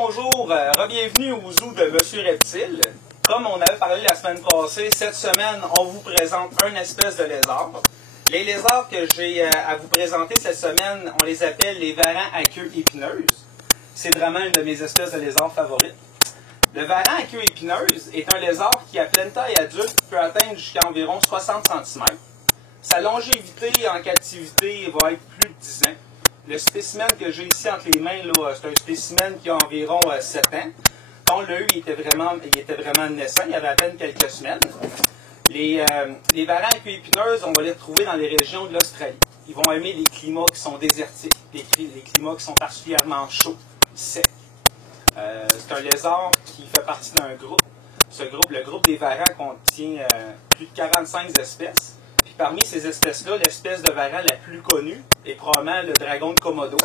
bonjour, bienvenue au zoo de Monsieur Reptile. Comme on avait parlé la semaine passée, cette semaine, on vous présente une espèce de lézard. Les lézards que j'ai à vous présenter cette semaine, on les appelle les varans à queue épineuse. C'est vraiment une de mes espèces de lézards favorites. Le varan à queue épineuse est un lézard qui, à pleine taille adulte, peut atteindre jusqu'à environ 60 cm. Sa longévité en captivité va être plus de 10 ans. Le spécimen que j'ai ici entre les mains, c'est un spécimen qui a environ 7 ans. Quand on l'a eu, il était vraiment naissant, il y avait à peine quelques semaines. Les varans à queue épineuse, on va les retrouver dans les régions de l'Australie. Ils vont aimer les climats qui sont désertiques, les climats qui sont particulièrement chauds, secs. C'est un lézard qui fait partie d'un groupe. Le groupe des varans contient plus de 45 espèces. Puis parmi ces espèces-là, l'espèce de varan la plus connue est probablement le dragon de Komodo.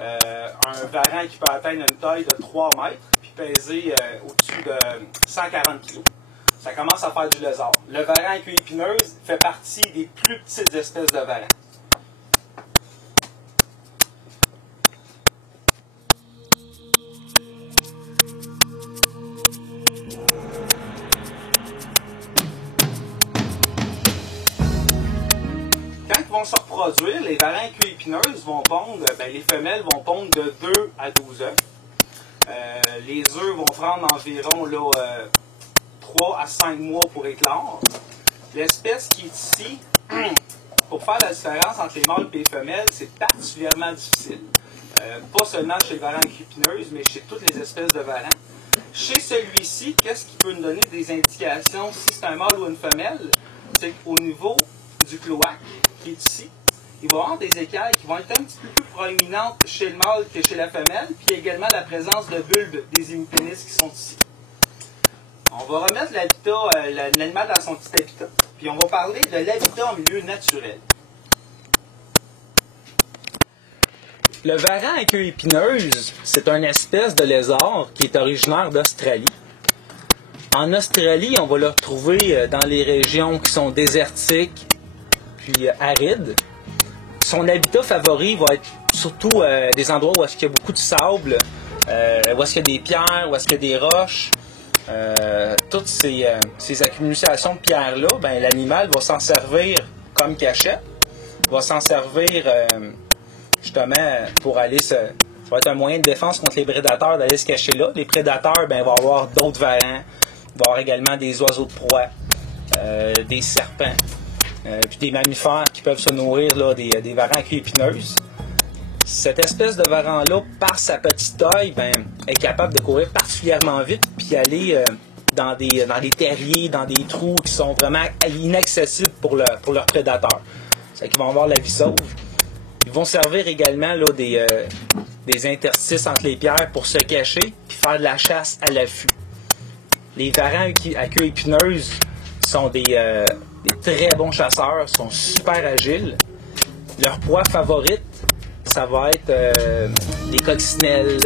Un varan qui peut atteindre une taille de 3 mètres puis peser au-dessus de 140 kg. Ça commence à faire du lézard. Le varan à queue épineuse fait partie des plus petites espèces de varans. Quand ils vont se reproduire, les varans à queue épineuse vont pondre, les femelles vont pondre de 2 à 12 œufs. Les œufs vont prendre environ 3 à 5 mois pour éclore. L'espèce qui est ici, pour faire la différence entre les mâles et les femelles, c'est particulièrement difficile. Pas seulement chez le varan à queue épineuse, mais chez toutes les espèces de varans. Chez celui-ci, qu'est-ce qui peut nous donner des indications si c'est un mâle ou une femelle? C'est qu'au niveau du cloaque, qui est ici, il va y avoir des écailles qui vont être un petit peu plus proéminentes chez le mâle que chez la femelle, puis également la présence de bulbes des hémipénis qui sont ici. On va remettre l'animal dans son petit habitat, puis on va parler de l'habitat en milieu naturel. Le varan à queue épineuse, c'est une espèce de lézard qui est originaire d'Australie. En Australie, on va le retrouver dans les régions qui sont désertiques puis arides. Son habitat favori va être surtout des endroits où il y a beaucoup de sable, où il y a des pierres, où il y a des roches. Toutes ces accumulations de pierres-là, l'animal va s'en servir comme cachette, va s'en servir justement pour aller ça va être un moyen de défense contre les prédateurs d'aller se cacher là. Les prédateurs, vont avoir d'autres varans, il va avoir également des oiseaux de proie, des serpents, puis des mammifères qui peuvent se nourrir des varans à queue épineuse. Cette espèce de varan-là, par sa petite taille, est capable de courir particulièrement vite puis aller dans des terriers, dans des trous qui sont vraiment inaccessibles pour leurs prédateurs. C'est qu'ils vont avoir la vie sauve. Ils vont servir également des interstices entre les pierres pour se cacher puis faire de la chasse à l'affût. Les varans à queue épineuse sont des très bons chasseurs, sont super agiles. Leur proie favorite, ça va être des coccinelles,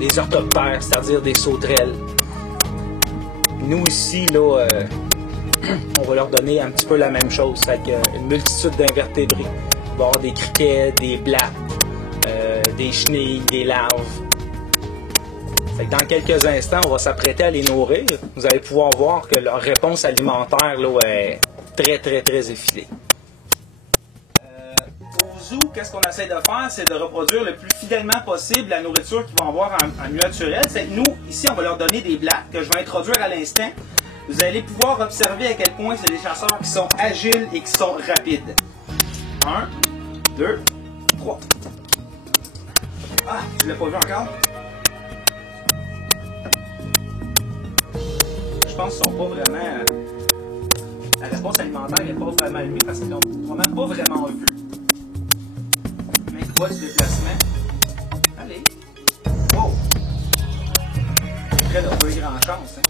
des orthoptères, c'est-à-dire des sauterelles. Nous ici, on va leur donner un petit peu la même chose, avec une multitude d'invertébrés. Il va y avoir des criquets, des blattes, des chenilles, des larves. Fait que dans quelques instants, on va s'apprêter à les nourrir. Vous allez pouvoir voir que leur réponse alimentaire est très, très, très effilée. Au zoo, qu'est-ce qu'on essaie de faire? C'est de reproduire le plus fidèlement possible la nourriture qu'ils vont avoir en milieu naturel. C'est que nous, ici, on va leur donner des blattes que je vais introduire à l'instant. Vous allez pouvoir observer à quel point c'est des chasseurs qui sont agiles et qui sont rapides. 1, 2, 3. Ah, tu l'as pas vu encore? Je pense qu'ils sont pas vraiment... La réponse alimentaire n'est pas vraiment élevée parce qu'ils n'ont vraiment pas vraiment vu. Mais quoi du déplacement? Allez. Wow! Après, il n'a pas eu grand chance, hein?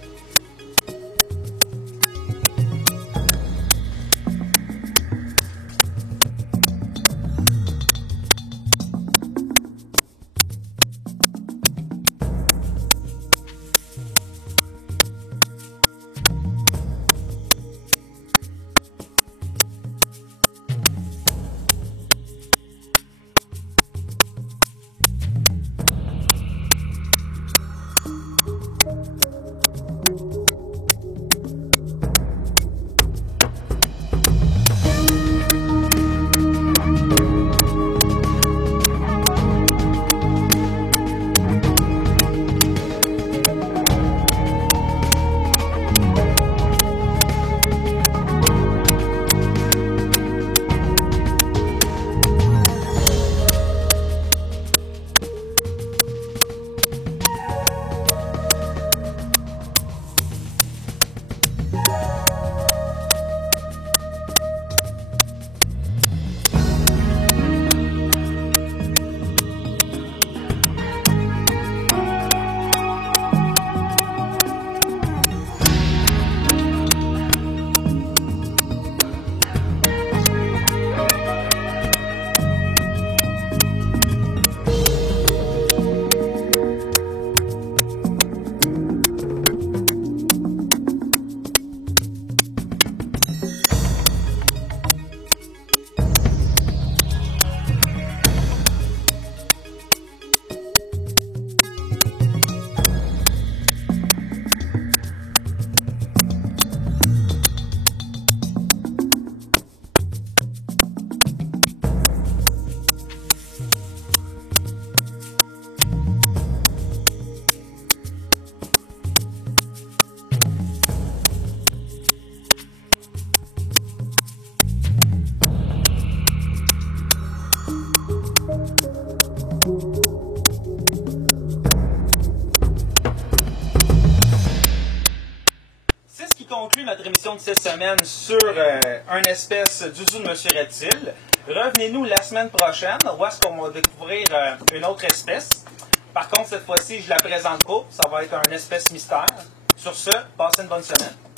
conclut notre émission de cette semaine sur une espèce d'ouzou de M. Reptile. Revenez-nous la semaine prochaine, où est-ce qu'on va découvrir une autre espèce. Par contre, cette fois-ci, je la présente pas. Ça va être une espèce mystère. Sur ce, passez une bonne semaine.